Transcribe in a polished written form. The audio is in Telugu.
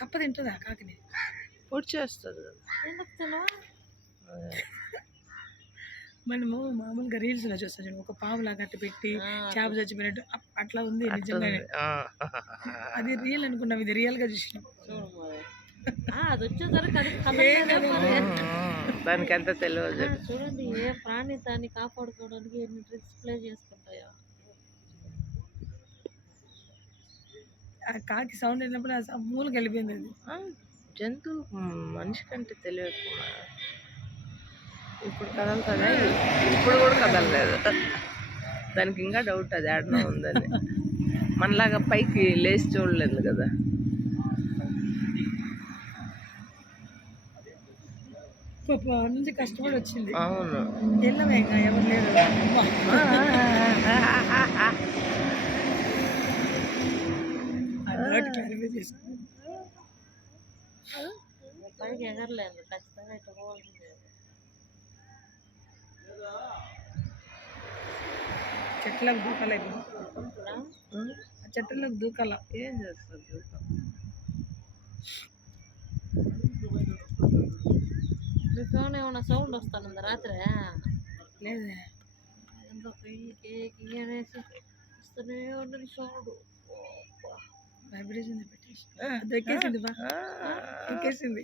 కప్ప తింటుందా కాకిని? పొడి చేస్తుంది కదా. ఎందుకు తినవా? మనము మామూలుగా రీల్స్లో చూస్తాం చూడు, ఒక పాము లాగా అట్టు పెట్టి చేప చచ్చిపోయినట్టు అట్లా ఉంది నిజంగానే. అది రియల్ అనుకున్నాం, ఇది రియల్గా చూసినాం. అది వచ్చేసరికి అది కదలలేదు మరి. దానికి ఎంత తెలియదు. చూడండి ఏ ప్రాణి దాన్ని కాపాడుకోవడానికి ఎన్ని ట్రిక్స్ ప్లే చేసుకుంటాయో. ఆ కాకి సౌండ్ అయినప్పుడు ఆ మూలకి వెళ్ళిపోయింది అది. జంతువు మనిషి కంటే తెలియదు. ఇప్పుడు కదలుతుందా? ఇప్పుడు కూడా కదలలేదు. దానికి ఇంకా డౌట్ అది ఆడనే ఉందని. మనలాగా పైకి లేచి చూడలేదు కదా. నుంచి కష్టపడి వచ్చింది. అవును. తెల్లవేగా ఎవరు లేరు. క్లారిఫై చేసుకుని పైకి ఎగరలేదు, ఖచ్చితంగా ఇట్లా పోవాల్సిందే. చెట్లకు దూకాలేదు, ఆ చెట్లకు దూకాల. ఏం చేస్తుంది దూకం? మీ ఫోన్ ఏమైనా సౌండ్ వస్తానుంది రాత్రి? లేదే, ఎంతో కేక్ అనేసి వస్తూనే ఉండని సౌండ్. వైబ్రేషన్ పెట్టేసి ఎక్కేసింది, ఎక్కేసింది.